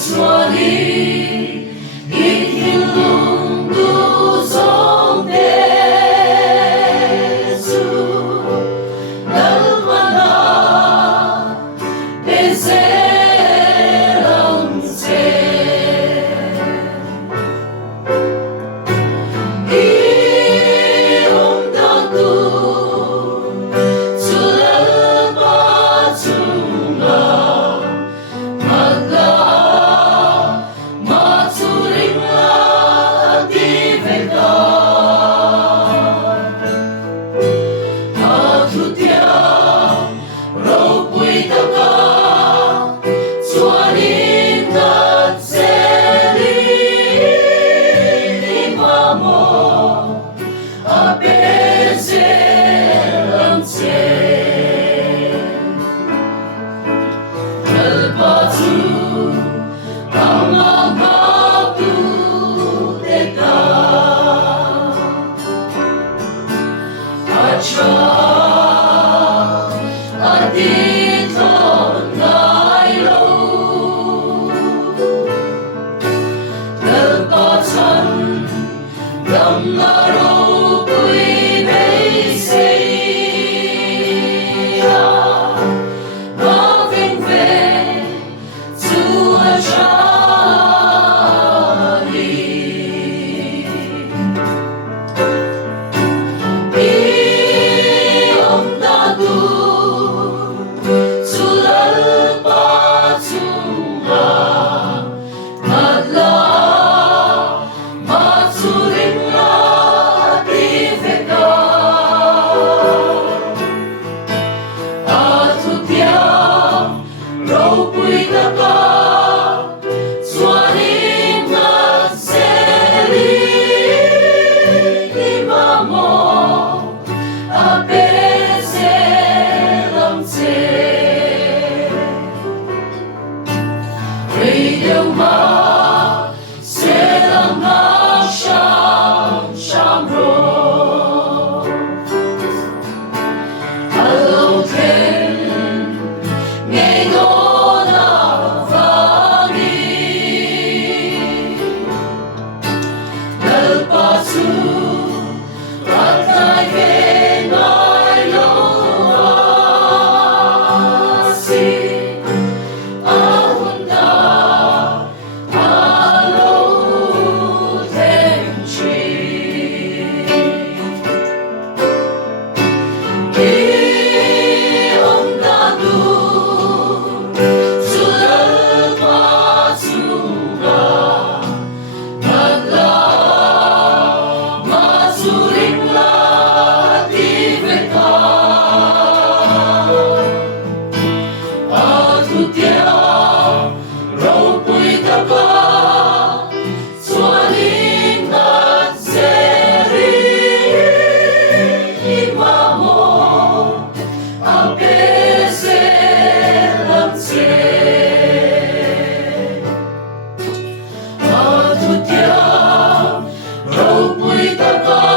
kecuali inhilung song Yesu dalmana bezelang se iom daku sulal pacunga magla maturinglah di veda aku tiang ropui taka suanin kat seli imamo abezelang se Elpatu Tamang Babu Deka Acha Aditon Nailo Elpatan Gamaro Kui Beiseya Loving faith to a Charlie. Iom dagu sulal pacunga madla maturinglah di veda atu tiang ropui taka suanin kat seli imamo abezelang se radio ma selang ma shamro hello ten ngay gona vangi Elpatu Ratai venai loasi ahunda alo tenchi iom dagu sulal pacunga magla maturinglah di veda aku tiang ropui taka suanin kat seli imamo abezelang se aku tiang ropui taka